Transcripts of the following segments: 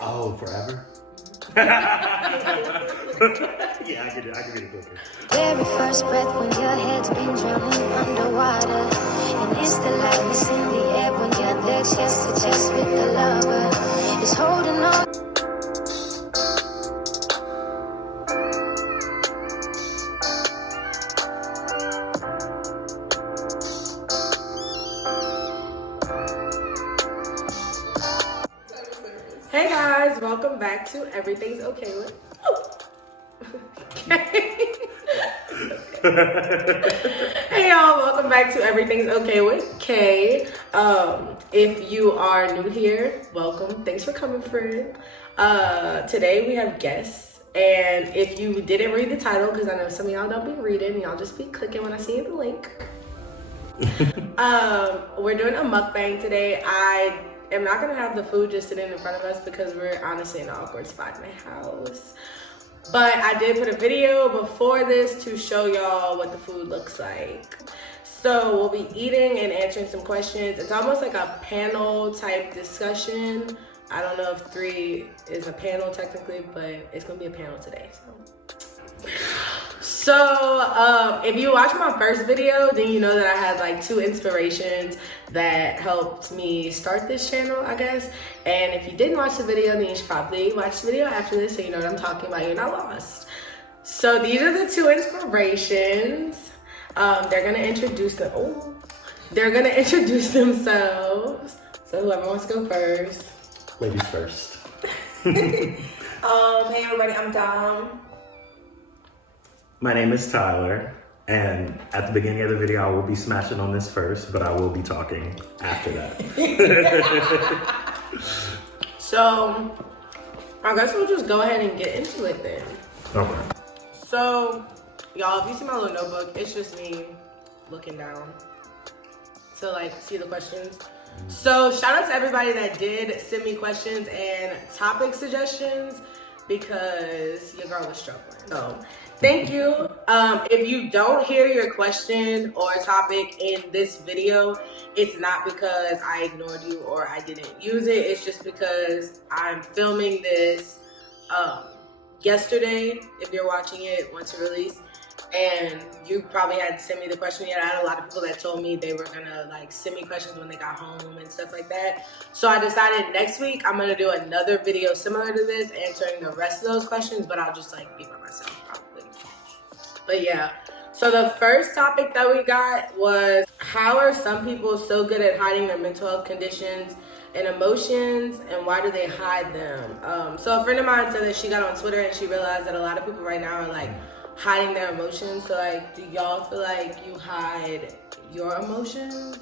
Oh, forever? Yeah, I can be the cooker. Very first breath when your head's been drowning underwater. And it's the lightness in the air when you're there chest to chest with the lover. It's holding on. Hey guys, welcome back to Everything's Okay With. Hey y'all, welcome back to Everything's Okay With Kaie. If you are new here, welcome. Thanks for coming, friend. Today we have guests, and if you didn't read the title, because I know some of y'all don't be reading, y'all just be clicking when I see the link. We're doing a mukbang today. I am not gonna have the food just sitting in front of us because we're honestly in an awkward spot in my house. But I did put a video before this to show y'all what the food looks like. So we'll be eating and answering some questions. It's almost like a panel type discussion. I don't know if 3 is a panel technically, but it's gonna be a panel today. So if you watched my first video, then you know that I had like 2 inspirations that helped me start this channel, I guess. And if you didn't watch the video, then you should probably watch the video after this so you know what I'm talking about. You're not lost. So these are the 2 inspirations. They're gonna introduce themselves. So whoever wants to go first. Ladies first. Hey everybody, I'm Dom. My name is Tyler, and at the beginning of the video, I will be smashing on this first, but I will be talking after that. So I guess we'll just go ahead and get into it then. Okay. So, y'all, if you see my little notebook, it's just me looking down to like see the questions. So shout out to everybody that did send me questions and topic suggestions because your girl was struggling. So thank you. If you don't hear your question or topic in this video, it's not because I ignored you or I didn't use it. It's just because I'm filming this yesterday, if you're watching it once it released, and you probably had to send me the question yet. I had a lot of people that told me they were gonna like send me questions when they got home and stuff like that. So I decided next week I'm gonna do another video similar to this, answering the rest of those questions, but I'll just like be by myself probably. But yeah, so the first topic that we got was, how are some people so good at hiding their mental health conditions and emotions, and why do they hide them? So a friend of mine said that she got on Twitter and she realized that a lot of people right now are like hiding their emotions. So like, do y'all feel like you hide your emotions?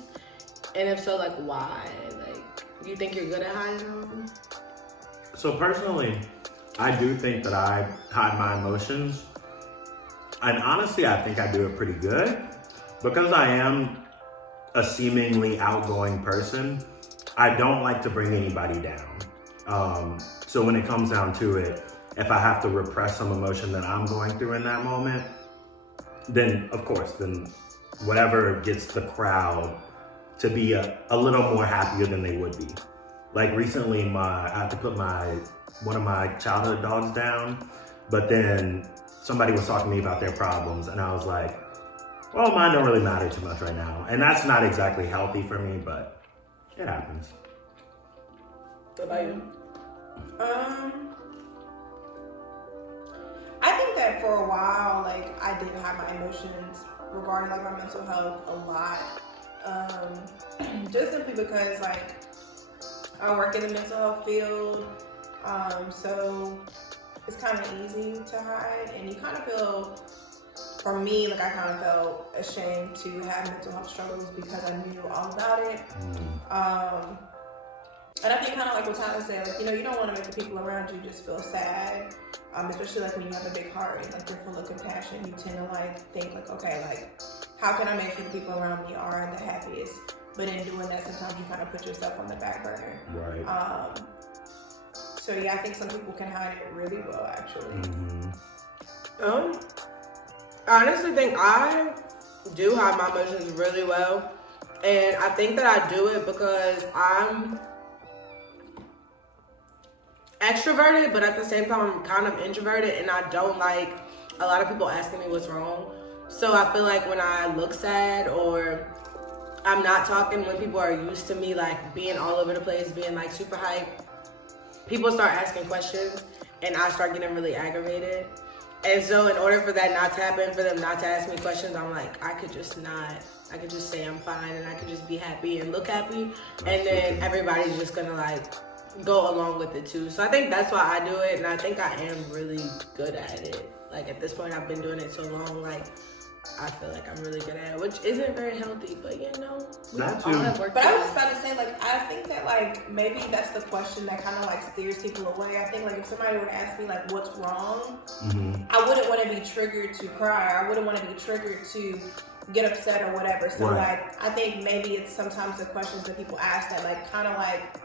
And if so, like why? Like, do you think you're good at hiding them? So personally, I do think that I hide my emotions. And honestly, I think I do it pretty good. Because I am a seemingly outgoing person, I don't like to bring anybody down. So when it comes down to it, if I have to repress some emotion that I'm going through in that moment, then of course, then whatever gets the crowd to be a little more happier than they would be. Like recently, I had to put one of my childhood dogs down, but then somebody was talking to me about their problems, and I was like, well, mine don't really matter too much right now. And that's not exactly healthy for me, but it happens. What about you? I think that for a while, like, I did hide my emotions regarding like my mental health a lot. Just simply because like I work in the mental health field, so it's kind of easy to hide, and you kind of feel, for me, like I kind of felt ashamed to have mental health struggles because I knew all about it. And I think kind of like what Tyler said, like, you know, you don't want to make the people around you just feel sad, especially like when you have a big heart and like you're full of compassion. You tend to like think like, okay, like how can I make sure the people around me are the happiest? But in doing that, sometimes you kind of put yourself on the back burner. Right. So yeah, I think some people can hide it really well, actually. I honestly think I do hide my emotions really well, and I think that I do it because extroverted, but at the same time, I'm kind of introverted, and I don't like a lot of people asking me what's wrong. So I feel like when I look sad or I'm not talking, when people are used to me like being all over the place, being like super hype, people start asking questions, and I start getting really aggravated. And so in order for that not to happen, for them not to ask me questions, I'm like, I could just say I'm fine, and I could just be happy and look happy, and then everybody's just gonna like go along with it too. So I think that's why I do it, and I think I am really good at it. Like at this point, I've been doing it so long, like I feel like I'm really good at it, which isn't very healthy, but you know, we all have work. But I was just about to say, like, I think that like maybe that's the question that kind of like steers people away. I think like if somebody were to ask me like what's wrong, I wouldn't want to be triggered to cry. I wouldn't want to be triggered to get upset or whatever. So like I think maybe it's sometimes the questions that people ask that like kind of like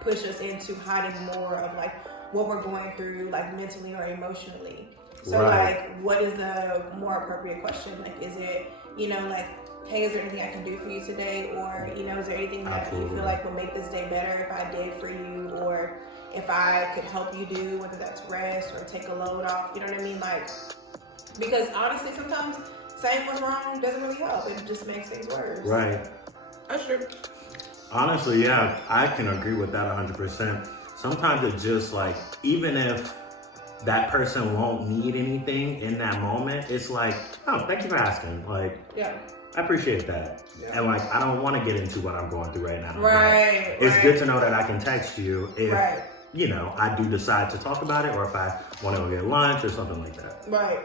push us into hiding more of like what we're going through, like mentally or emotionally. So like, what is the more appropriate question? Like, is it, you know, like, hey, is there anything I can do for you today? Or, you know, is there anything that you feel like would make this day better if I did for you? Or if I could help you do, whether that's rest or take a load off, you know what I mean? Like, because honestly, sometimes saying what's wrong doesn't really help. It just makes things worse. Right. That's true. Honestly, yeah, I can agree with that 100%. Sometimes it's just like, even if that person won't need anything in that moment, it's like, oh, thank you for asking. Like, I appreciate that. Yeah. And like, I don't want to get into what I'm going through right now. Right. It's good to know that I can text you if, you know, I do decide to talk about it, or if I want to go get lunch or something like that. Right.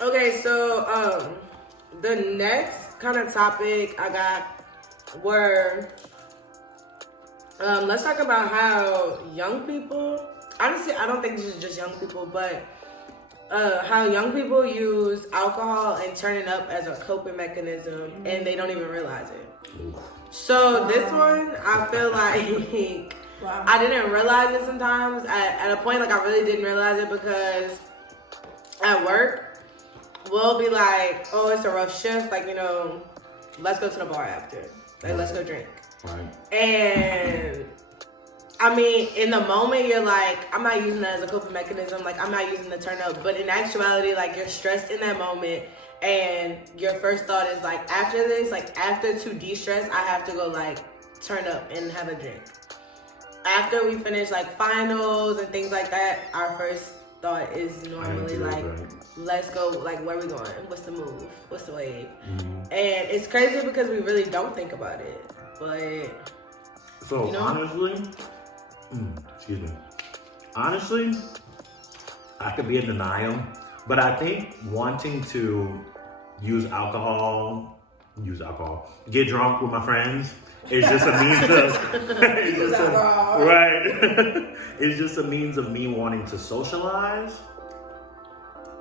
Okay, so the next kind of topic I got were, let's talk about how young people, honestly, I don't think this is just young people, but how young people use alcohol and turn it up as a coping mechanism, and they don't even realize it. So this one, I feel like I didn't realize it sometimes. At a point, like I really didn't realize it, because at work, we'll be like, oh, it's a rough shift. Like, you know, let's go to the bar after. Like, let's go drink. Right. And I mean, in the moment, you're like, I'm not using that as a coping mechanism. Like, I'm not using the turn up. But in actuality, like, you're stressed in that moment. And your first thought is, like, after this, like, after to de-stress, I have to go, like, turn up and have a drink. After we finish, like, finals and things like that, our first thought is normally, like, let's go, like, where are we going? What's the move? What's the wave? And it's crazy because we really don't think about it. But, so, you know? honestly... excuse me. Honestly, I could be in denial, but I think wanting to get drunk with my friends is just a means of, it's just a means of me wanting to socialize.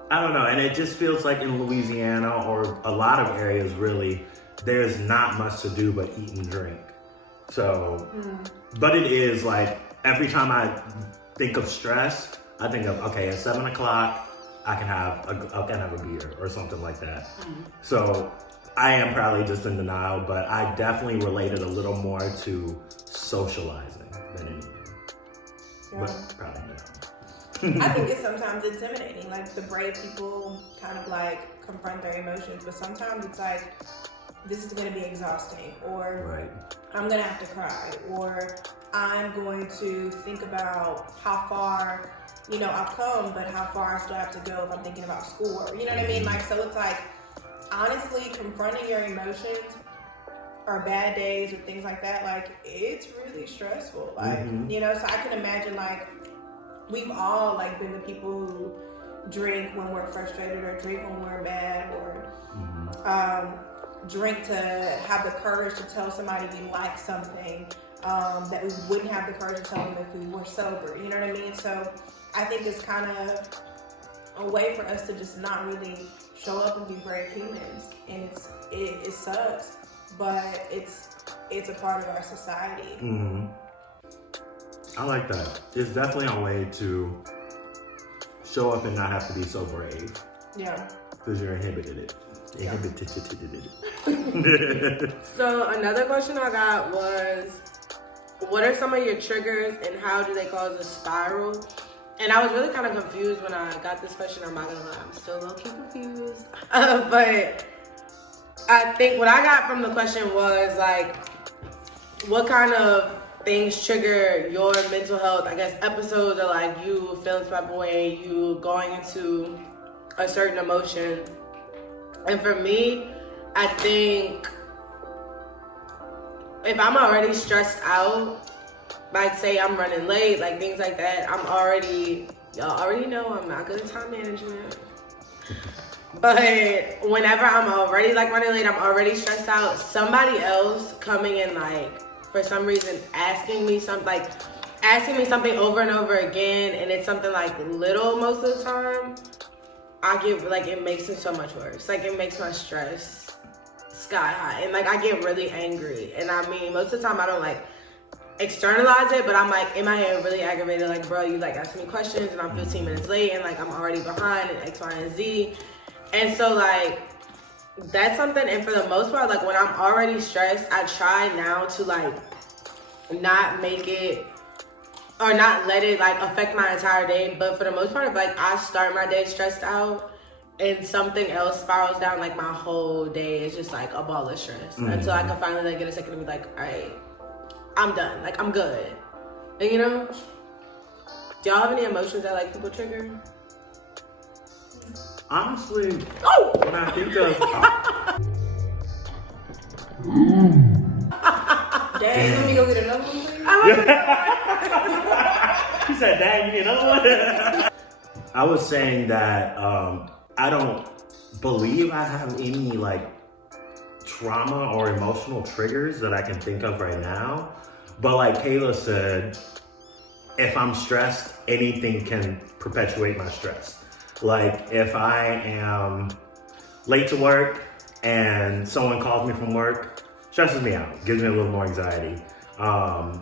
I don't know, and it just feels like in Louisiana, or a lot of areas really, there's not much to do but eat and drink. So, but it is like, every time I think of stress, I think of, okay, at 7 o'clock, I can have a beer or something like that. So I am probably just in denial, but I definitely related a little more to socializing than anything. But probably not. I think it's sometimes intimidating. Like, the brave people kind of like confront their emotions, but sometimes it's like, this is going to be exhausting, or I'm going to have to cry, or I'm going to think about how far, you know, I've come, but how far I still have to go if I'm thinking about school, or, you know what I mean? Like, so it's like, honestly, confronting your emotions or bad days or things like that, like, it's really stressful. Like, you know, so I can imagine, like, we've all, like, been the people who drink when we're frustrated, or drink when we're mad, or drink to have the courage to tell somebody we like something that we wouldn't have the courage to tell them if we were sober. You know what I mean? So I think it's kind of a way for us to just not really show up and be brave humans. And it sucks, but it's a part of our society. I like that. It's definitely a way to show up and not have to be so brave. Yeah. Because you're inhibited. So another question I got was, what are some of your triggers and how do they cause a spiral? And I was really kind of confused when I got this question. I'm not gonna lie, I'm still low-key confused. But I think what I got from the question was like, what kind of things trigger your mental health, I guess, episodes, or like you feeling some type of way, you going into a certain emotion. And for me, I think if I'm already stressed out, like say I'm running late, like things like that, y'all already know I'm not good at time management. But whenever I'm already like running late, I'm already stressed out, somebody else coming in like, for some reason, asking me something over and over again, and it's something like little most of the time, I get like, it makes it so much worse. Like it makes my stress sky high, and like I get really angry. And I mean, most of the time I don't like externalize it, but I'm like in my head really aggravated, like, bro, you like asking me questions and I'm 15 minutes late and like I'm already behind in X, Y, and Z. And so like that's something. And for the most part, like when I'm already stressed, I try now to like not make it or not let it like affect my entire day. But for the most part, if like I start my day stressed out and something else spirals down, like my whole day is just like a ball of stress until I can finally like get a second to be like, all right, I'm done. Like I'm good. And you know, do y'all have any emotions that like people trigger? Honestly, when I think of... Dang, let me go get another one, please? He said, dang, you need another one? I was saying that I don't believe I have any like trauma or emotional triggers that I can think of right now. But like Kayla said, if I'm stressed, anything can perpetuate my stress. Like if I am late to work and someone calls me from work, stresses me out, gives me a little more anxiety.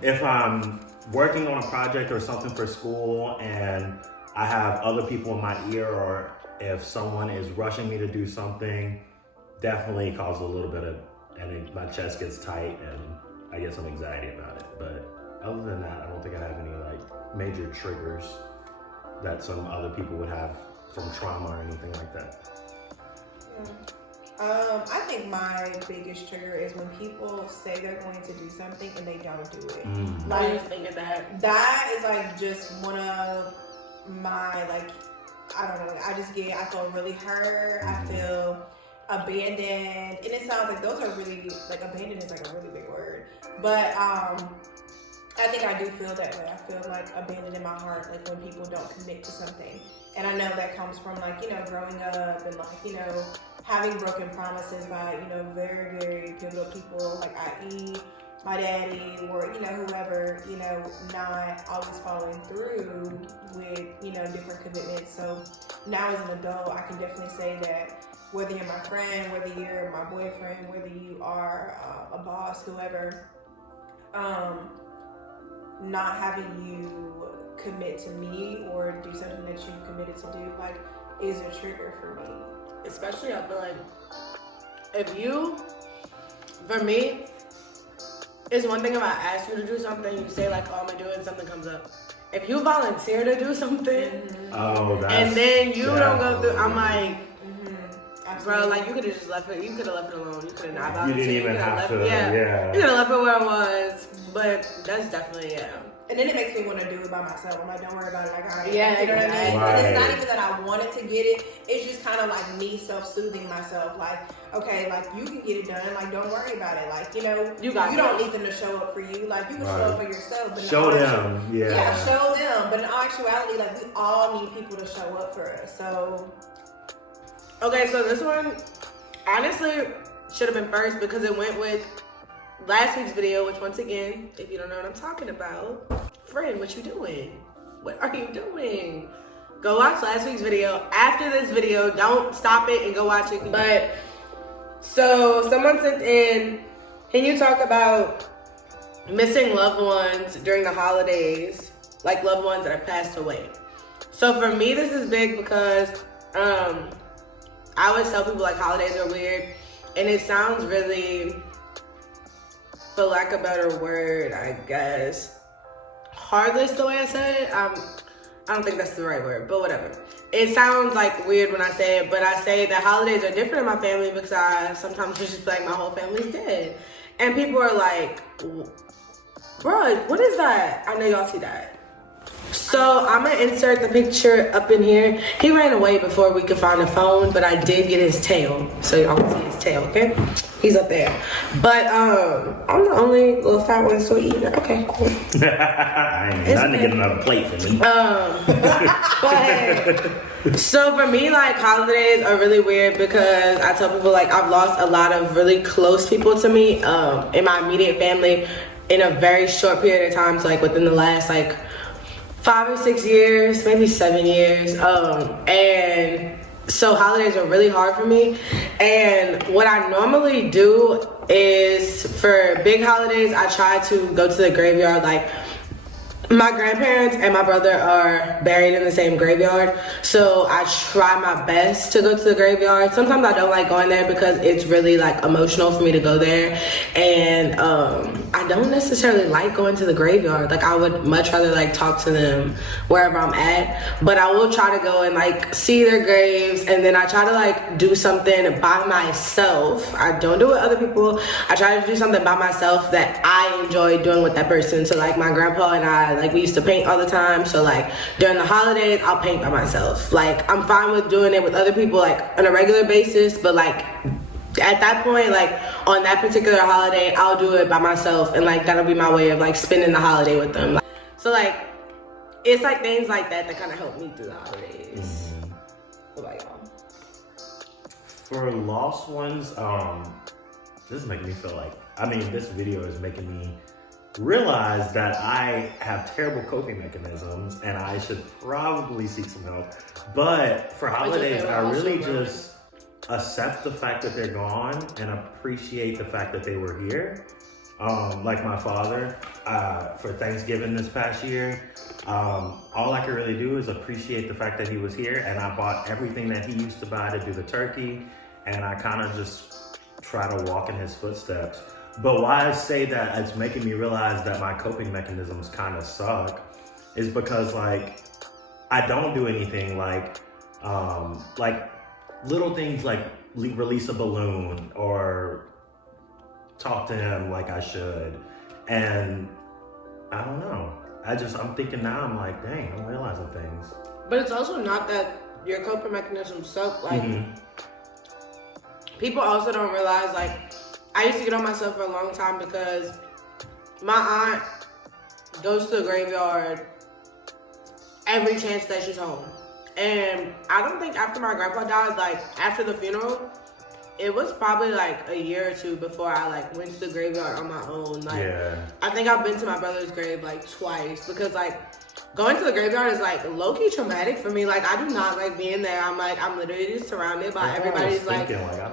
If I'm working on a project or something for school and I have other people in my ear, or if someone is rushing me to do something, definitely causes a little bit of, and my chest gets tight and I get some anxiety about it. But other than that, I don't think I have any like major triggers that some other people would have from trauma or anything like that. I think my biggest trigger is when people say they're going to do something and they don't do it. Like, I just think of that. That is like just one of my like, I don't know. I feel really hurt. I feel abandoned, and it sounds like those are really like abandoned is like a really big word, but I think I do feel that way. I feel like abandoned in my heart, like when people don't commit to something. And I know that comes from like, you know, growing up and like, you know, having broken promises by, you know, very, very pivotal people, like i.e. my daddy or, you know, whoever, you know, not always following through with, you know, different commitments. So now as an adult, I can definitely say that whether you're my friend, whether you're my boyfriend, whether you are a boss, whoever, not having you commit to me or do something that you committed to do, like, is a trigger for me. Especially, I feel like for me, it's one thing if I ask you to do something, you say like, oh, I'm gonna do it, and something comes up. If you volunteer to do something, and then you don't go through, I'm like, bro, like you could have just left it. You could have left it alone. You could have not volunteered. You didn't even have to. Yeah. You could have left it where it was. But that's definitely And then it makes me want to do it by myself. I'm like, don't worry about it. Like, all right, yeah, you know what I mean? Right. And it's not even that I wanted to get it. It's just kind of like me self-soothing myself. Like, okay, like you can get it done. Like, don't worry about it. Like, you know, you don't need them to show up for you. Like, you can show up for yourself. But show them. Yeah, show them. But in actuality, like we all need people to show up for us. So. Okay, so this one honestly should have been first because it went with last week's video, which once again, if you don't know what I'm talking about, friend, what you doing? What are you doing? Go watch last week's video. After this video, don't stop it and go watch it. But, so someone sent in, can you talk about missing loved ones during the holidays? Like loved ones that have passed away. So for me, this is big because, I always tell people like holidays are weird, and it sounds really for lack of a better word, I guess, heartless the way I said it. I don't think that's the right word, but whatever. It sounds like weird when I say it, but I say that holidays are different in my family because I sometimes just feel like my whole family's dead. And people are like, bro, what is that? I know y'all see that. So I'm gonna insert the picture up in here. He ran away before we could find a phone, but I did get his tail. So y'all can see his tail, okay? He's up there. But I'm the only little fat one still eating it. Okay, cool. I ain't nothing to get another plate for me. But so for me, like, holidays are really weird because I tell people, like, I've lost a lot of really close people to me in my immediate family in a very short period of time. So, like, within the last, like, 5 or 6 years, maybe 7 years. And so holidays are really hard for me. And what I normally do is for big holidays, I try to go to the graveyard. Like, my grandparents and my brother are buried in the same graveyard, so I try my best to go to the graveyard. Sometimes I don't like going there because it's really, like, emotional for me to go there, and I don't necessarily like going to the graveyard. Like, I would much rather, like, talk to them wherever I'm at, but I will try to go and, like, see their graves, and then I try to, like, do something by myself. I don't do it with other people. I try to do something by myself that I enjoy doing with that person. So, like, my grandpa and I, like, we used to paint all the time. So, like, during the holidays, I'll paint by myself. Like, I'm fine with doing it with other people, like, on a regular basis. But, like, at that point, like, on that particular holiday, I'll do it by myself. And, like, that'll be my way of, like, spending the holiday with them. So, like, it's, like, things like that that kind of help me through the holidays. What about y'all? For lost ones, this is making me feel like, I mean, this video is making me realize that I have terrible coping mechanisms and I should probably seek some help. But for holidays, I really just accept the fact that they're gone and appreciate the fact that they were here. Like my father, for Thanksgiving this past year, all I could really do is appreciate the fact that he was here, and I bought everything that he used to buy to do the turkey, and I kind of just try to walk in his footsteps. But why I say that it's making me realize that my coping mechanisms kind of suck is because, like, I don't do anything like little things like release a balloon or talk to him like I should. And I don't know. I'm thinking now, I'm like, dang, I'm realizing things. But it's also not that your coping mechanisms suck. Like, people also don't realize, like, I used to get on myself for a long time because my aunt goes to the graveyard every chance that she's home. And I don't think after my grandpa died, like, after the funeral, it was probably, like, a year or two before I, like, went to the graveyard on my own. Like, I think I've been to my brother's grave, like, twice because, like, going to the graveyard is, like, low-key traumatic for me. Like, I do not like being there. I'm literally just surrounded by everybody's, like,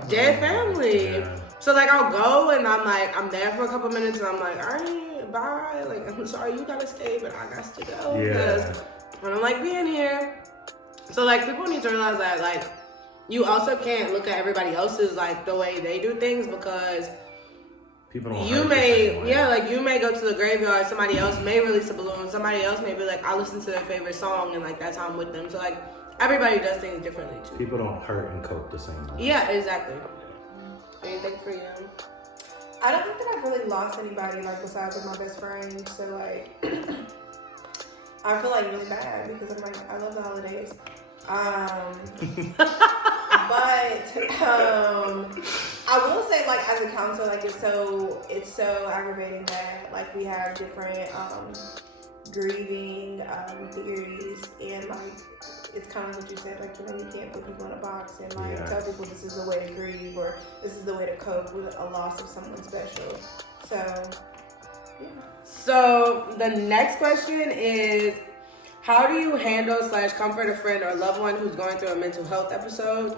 dead family. Yeah. So, like, I'll go and I'm there for a couple minutes and I'm like, all right, bye. Like, I'm sorry you gotta stay, but I got to go because I don't like being here. So, like, people need to realize that, like, you also can't look at everybody else's, like, the way they do things because people don't you may go to the graveyard, somebody else may release a balloon, somebody else may be like, I listen to their favorite song and, like, that's how I'm with them. So, like, everybody does things differently too. People don't hurt and cope the same way. Yeah, exactly. Anything for you? I don't think that I've really lost anybody, like, besides, like, my best friend. So, like, I feel, like, really bad because I'm like, I love the holidays. I will say, like, as a counselor, like, it's so aggravating that, like, we have different grieving theories, and, like, it's kind of what you said, like, you know, you can't put people in a box and, like, tell people this is the way to grieve or this is the way to cope with a loss of someone special. So, yeah. So the next question is, how do you handle / comfort a friend or loved one who's going through a mental health episode?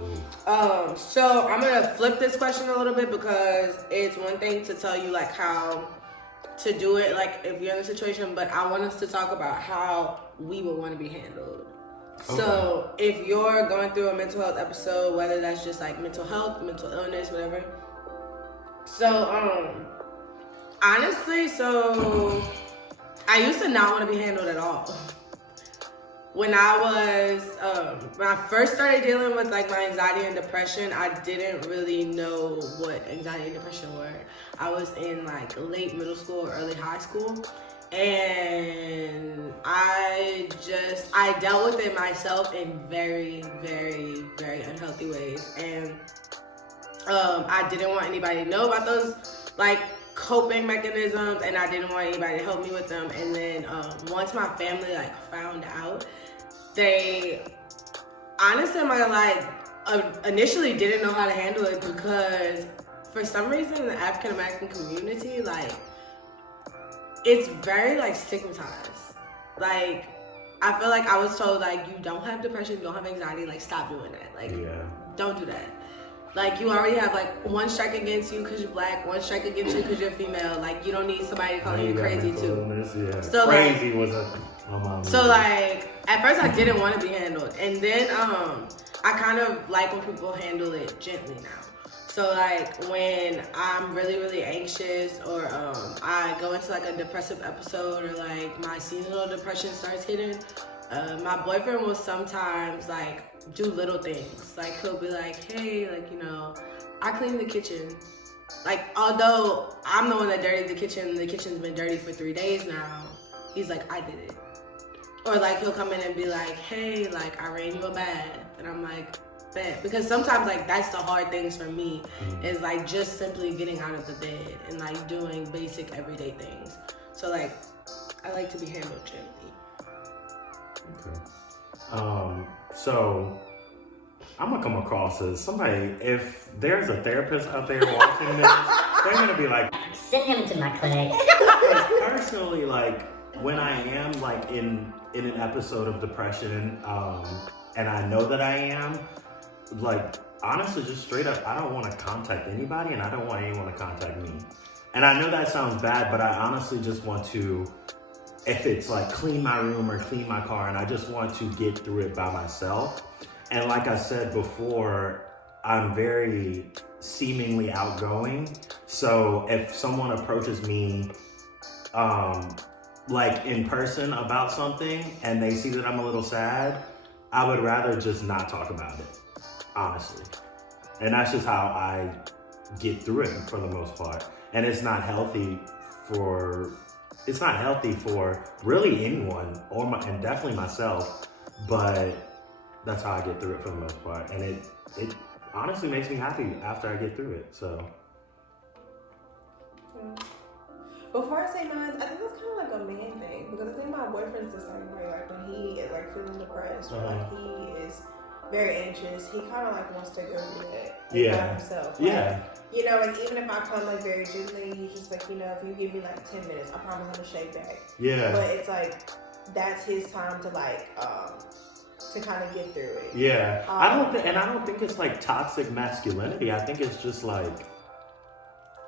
So I'm gonna flip this question a little bit because it's one thing to tell you, like, how to do it, like, if you're in a situation, but I want us to talk about how we would want to be handled. Okay. So if you're going through a mental health episode, whether that's just, like, mental health, mental illness, whatever. So Honestly, so I used to not want to be handled at all. When I first started dealing with like my anxiety and depression, I didn't really know what anxiety and depression were. I was in like late middle school, early high school, and I dealt with it myself in very, very, very unhealthy ways. And I didn't want anybody to know about those like coping mechanisms, and I didn't want anybody to help me with them. And then once my family like found out, they honestly, I'm not gonna lie, initially didn't know how to handle it, because for some reason in the African American community, like, it's very like stigmatized. Like, I feel like I was told like, you don't have depression, you don't have anxiety, like stop doing that. Like, don't do that. Like, you already have like one strike against you because you're black, one strike against you because you're female. Like, you don't need somebody calling you crazy too. Yeah. So crazy like, was a so like, at first I didn't want to be handled, and then I kind of like when people handle it gently now. So like, when I'm really, really anxious, or I go into like a depressive episode, or like my seasonal depression starts hitting, my boyfriend will sometimes like do little things. Like, he'll be like, hey, like, you know, I cleaned the kitchen. Like, although I'm the one that dirtied the kitchen's been dirty for 3 days now, he's like, I did it. Or like, he'll come in and be like, hey, like, I ran you a bath. And I'm like, bet. Because sometimes like, that's the hard things for me, is like just simply getting out of the bed and like doing basic everyday things. So like, I like to be handled gently. Okay. So I'm gonna come across as somebody, if there's a therapist out there watching this, they're gonna be like, send him to my clinic. Personally, like, when I am like in an episode of depression, and I know that I am, like, honestly, just straight up, I don't want to contact anybody, and I don't want anyone to contact me. And I know that sounds bad, but I honestly just want to, if it's like clean my room or clean my car, and I just want to get through it by myself. And like I said before, I'm very seemingly outgoing. So if someone approaches me, like in person about something, and they see that I'm a little sad, I would rather just not talk about it, honestly. And that's just how I get through it for the most part. And it's not healthy for really anyone, and definitely myself, but that's how I get through it for the most part. And it honestly makes me happy after I get through it, so. Before I say mine, I think that's kind of like a man thing, because I think my boyfriend's the same way. Like, when he is like feeling depressed, or like he is very anxious, he kind of like wants to go through that by himself. Like, you know, like, even if I come like very gently, he's just like, you know, if you give me like 10 minutes, I promise I'm gonna shake back. Yeah. But it's like, that's his time to like to kind of get through it. Yeah. I don't think it's like toxic masculinity. I think it's just like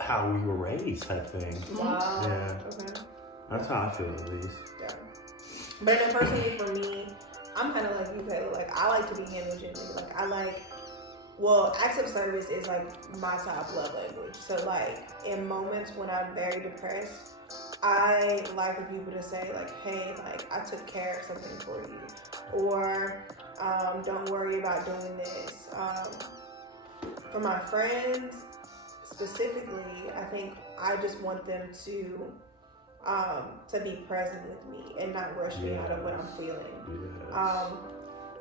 how we were raised type thing. Wow. Yeah. Okay. That's how I feel, at least. Yeah. But then personally, for me, I'm kind of like you, Kaie. Like, I like to be handled gently. Like, acts of service is like my top love language. So like, in moments when I'm very depressed, I like for people to say like, hey, like, I took care of something for you, or don't worry about doing this. For my friends specifically, I think I just want them to be present with me and not rush me out of what I'm feeling. Yes.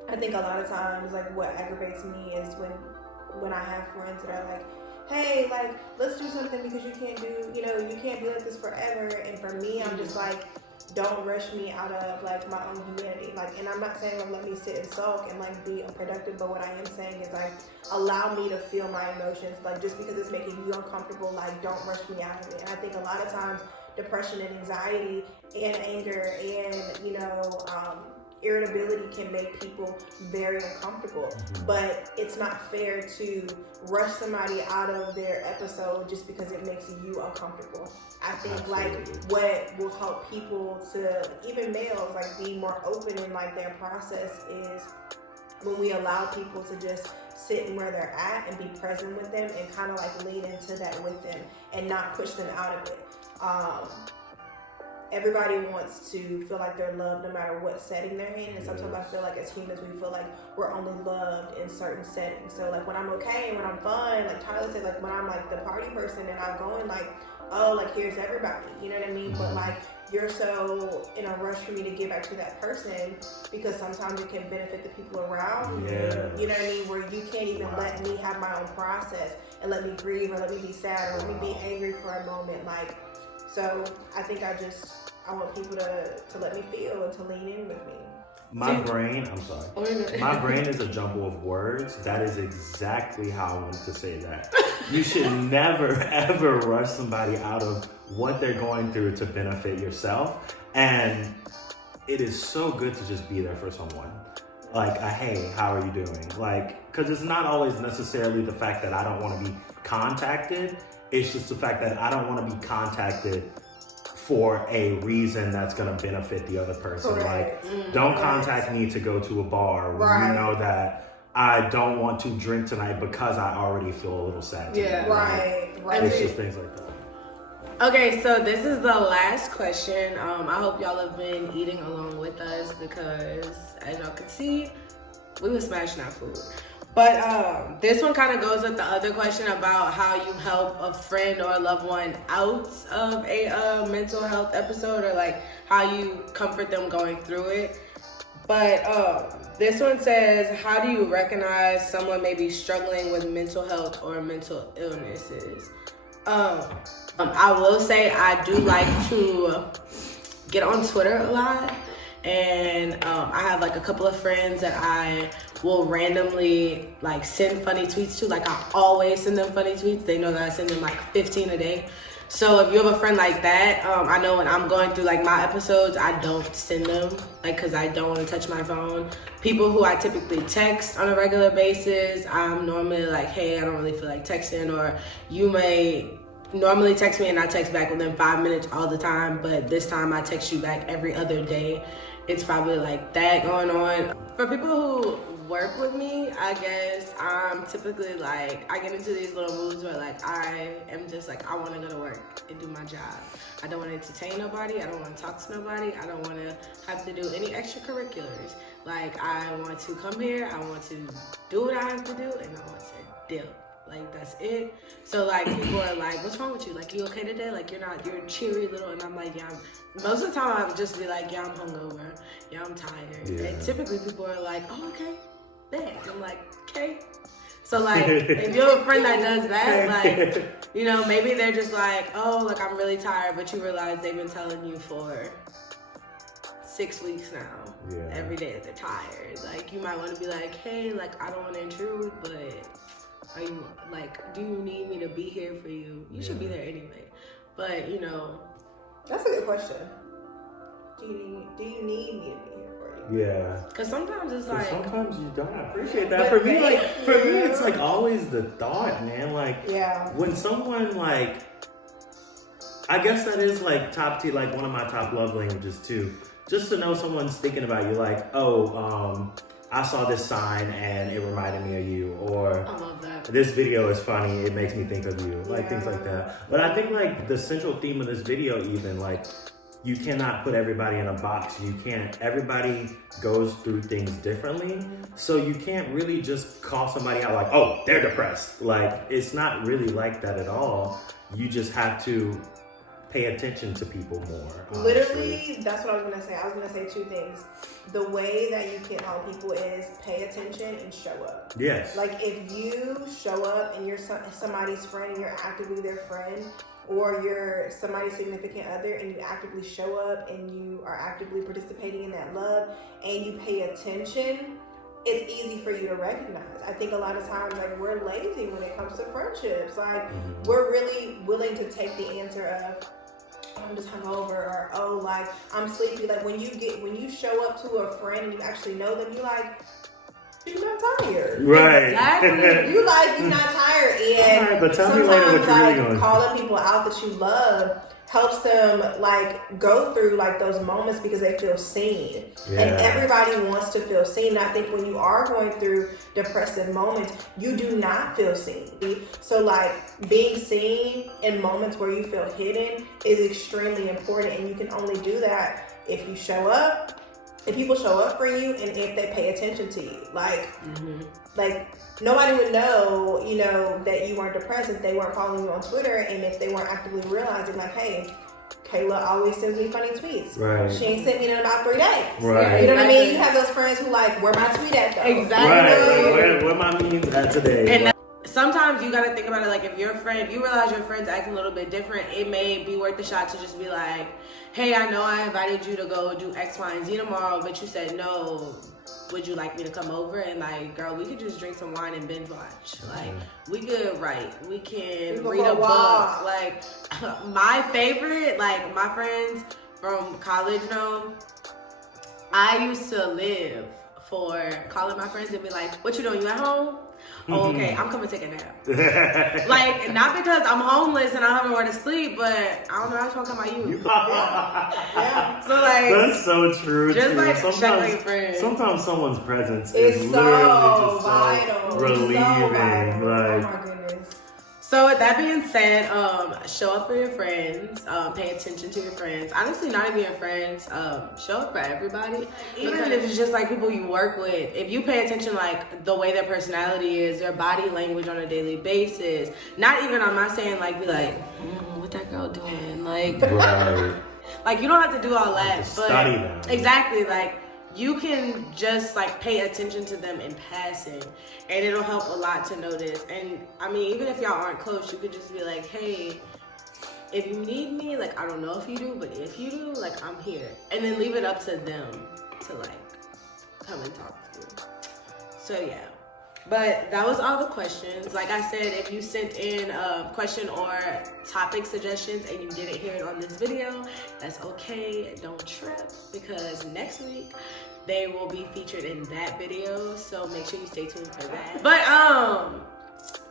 I think a lot of times, like, what aggravates me is when I have friends that are like, hey, like, let's do something because you can't be like this forever. And for me, I'm just like, don't rush me out of like my own humanity. Like, and I'm not saying like, let me sit and sulk and like be unproductive, but what I am saying is like, allow me to feel my emotions. Like, just because it's making you uncomfortable, like, don't rush me out of it. And I think a lot of times depression and anxiety and anger and, irritability can make people very uncomfortable. But it's not fair to rush somebody out of their episode just because it makes you uncomfortable. I think like what will help people to, even males, like, be more open in like their process is when we allow people to just sit where they're at and be present with them and kind of like lean into that with them and not push them out of it. everybody wants to feel like they're loved no matter what setting they're in, and sometimes I feel like as humans we feel like we're only loved in certain settings. So like when I'm okay and when I'm fun, like Tyler said, like when I'm like the party person and I'm going like, oh, like here's everybody, you know what I mean? But like you're so in a rush for me to get back to that person because sometimes it can benefit the people around you. You know what I mean? Where you can't even let me have my own process and let me grieve or let me be sad or let me be angry for a moment. Like, so I think I want people to let me feel and to lean in with me. My brain is a jumble of words. That is exactly how I wanted to say that. You should never, ever rush somebody out of what they're going through to benefit yourself. And it is so good to just be there for someone. Like, hey, how are you doing? Like, because it's not always necessarily the fact that I don't want to be contacted. It's just the fact that I don't want to be contacted for a reason that's going to benefit the other person. Correct. Like, don't contact me to go to a bar when you know that I don't want to drink tonight because I already feel a little sad today. Yeah, right. It's just things like that. Okay, so this is the last question. I hope y'all have been eating along with us because, as y'all can see, we were smashing our food. But this one kind of goes with the other question about how you help a friend or a loved one out of a mental health episode, or like how you comfort them going through it. But this one says, how do you recognize someone may be struggling with mental health or mental illnesses? I will say I do like to get on Twitter a lot. And I have like a couple of friends that I will randomly like send funny tweets to. Like I always send them funny tweets. They know that I send them like 15 a day. So if you have a friend like that, I know when I'm going through like my episodes, I don't send them like because I don't want to touch my phone. People who I typically text on a regular basis, I'm normally like, hey, I don't really feel like texting, or you may normally text me and I text back within 5 minutes all the time, but this time I text you back every other day. It's probably like that going on. For people who work with me, I guess I'm typically like, I get into these little moods where like I am just like, I want to go to work and do my job. I don't want to entertain nobody. I don't want to talk to nobody. I don't want to have to do any extracurriculars. Like I want to come here, I want to do what I have to do, and I want to deal. Like that's it. So like people are like, what's wrong with you? Like you okay today? Like you're cheery little, and I'm like, yeah. Most of the time I'll just be like, yeah, I'm hungover. Yeah, I'm tired. Yeah. And typically people are like, oh, okay, bet. I'm like, okay. So like, if you have a friend that does that, like, you know, maybe they're just like, oh, like I'm really tired, but you realize they've been telling you for 6 weeks now, every day that they're tired. Like you might want to be like, hey, like I don't want to intrude, but are you like, do you need me to be here for you? You should be there anyway. But you know, that's a good question. Do you need me to be here for you? Yeah. Because sometimes it's like, sometimes you don't. I appreciate that. For me, like it's like always the thought, man. Like when someone like, I guess that is like top tier, like one of my top love languages too. Just to know someone's thinking about you, like, oh, I saw this sign and it reminded me of you, or I love that. This video is funny, it makes me think of you, like things like that. But I think like the central theme of this video, even like, you cannot put everybody in a box. You can't, everybody goes through things differently. So you can't really just call somebody out like, oh, they're depressed. Like, it's not really like that at all. You just have to pay attention to people more. Honestly. Literally, that's what I was going to say. I was going to say two things. The way that you can help people is pay attention and show up. Yes. Like if you show up and you're somebody's friend and you're actively their friend, or you're somebody's significant other and you actively show up and you are actively participating in that love and you pay attention, it's easy for you to recognize. I think a lot of times like we're lazy when it comes to friendships. Like we're really willing to take the answer of, oh, I'm just hungover, or oh, like I'm sleepy. Like when you show up to a friend and you actually know them, you like, you're not tired. Right. Exactly. You're not tired. And right, but tell me later what you're really sometimes going like calling people out that you love helps them like go through like those moments because they feel seen. Yeah. And everybody wants to feel seen. And I think when you are going through depressive moments, you do not feel seen. So like being seen in moments where you feel hidden is extremely important, and you can only do that if you show up, if people show up for you, and if they pay attention to you. Like nobody would know, you know, that you weren't depressed if they weren't following you on Twitter, and if they weren't actively realizing like, hey, Kayla always sends me funny tweets. Right. She ain't sent me in about 3 days. Right. You know what I mean? You have those friends who like, where my tweet at though? Exactly. Right. Where my memes at today? And sometimes you gotta think about it, like if your friend, you realize your friend's acting a little bit different, it may be worth the shot to just be like, hey, I know I invited you to go do X, Y, and Z tomorrow, but you said no. Would you like me to come over? And like, girl, we could just drink some wine and binge watch. Like, we could write, we can read a book. Like, my favorite, like my friends from college know, I used to live for calling my friends and be like, what you doing? You at home? Oh, okay, I'm coming to take a nap. Like, not because I'm homeless and I don't have nowhere to sleep, but I don't know, I just want to come at you. Yeah. So like, that's so true. Just too. like sometimes, friends. Sometimes someone's presence It's is so literally just vital. so relieving. So vital. Like, oh my goodness. So with that being said, show up for your friends, pay attention to your friends. Honestly, not even your friends, show up for everybody. Even if it's just like people you work with, if you pay attention like the way their personality is, their body language on a daily basis, not even, I'm not saying like, be like, what that girl doing? Like, right. like you don't have to do all that, but study them. Exactly, like, you can just like pay attention to them in passing, and it'll help a lot to notice. And I mean, even if y'all aren't close, you could just be like, hey, if you need me, like, I don't know if you do, but if you do, like, I'm here. And then leave it up to them to like come and talk to you. So yeah. But that was all the questions. Like I said, if you sent in a question or topic suggestions and you didn't hear it on this video, that's okay. Don't trip, because next week they will be featured in that video. So make sure you stay tuned for that. But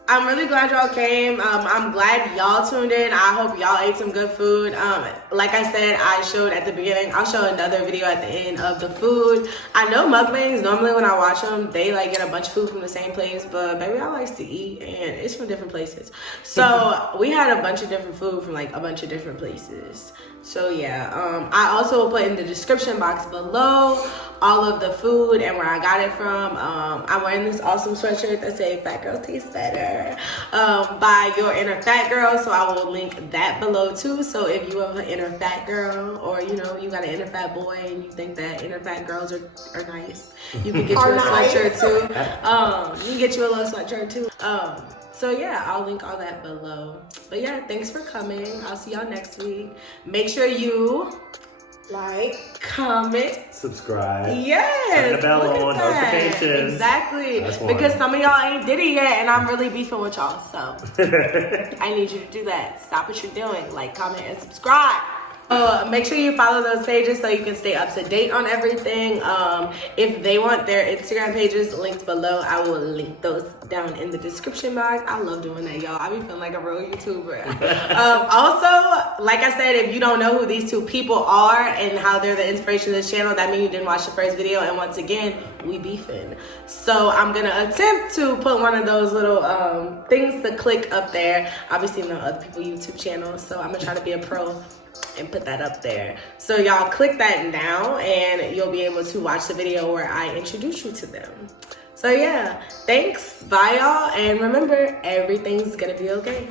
I'm really glad y'all came. I'm glad y'all tuned in. I hope y'all ate some good food. Like I said, I showed at the beginning, I'll show another video at the end of the food. I know mukbangs, normally when I watch them, they like get a bunch of food from the same place, but baby, I like to eat and it's from different places. So we had a bunch of different food from like a bunch of different places. So yeah, I also will put in the description box below all of the food and where I got it from. I'm wearing this awesome sweatshirt that says "Fat Girls Taste Better" by Your Inner Fat Girl. So I will link that below too. So if you have an inner fat girl, or you know you got an inner fat boy and you think that inner fat girls are nice, you can get you a sweatshirt too. You can get you a little sweatshirt too. So yeah, I'll link all that below. But yeah, thanks for coming. I'll see y'all next week. Make sure you like, comment, subscribe, yes, turn the bell on, notifications. Exactly, because some of y'all ain't did it yet, and I'm really beefing with y'all. So I need you to do that. Stop what you're doing. Like, comment, and subscribe. Make sure you follow those pages so you can stay up to date on everything. If they want their Instagram pages linked below, I will link those down in the description box. I love doing that, y'all. I be feeling like a real YouTuber. Also, like I said, if you don't know who these two people are and how they're the inspiration of this channel, that means you didn't watch the first video. And once again, we beefing. So I'm gonna attempt to put one of those little things to click up there. Obviously, no other people YouTube channels, so I'm gonna try to be a pro and put that up there. So y'all click that now and you'll be able to watch the video where I introduce you to them. So yeah, thanks, bye y'all, and remember, everything's gonna be okay.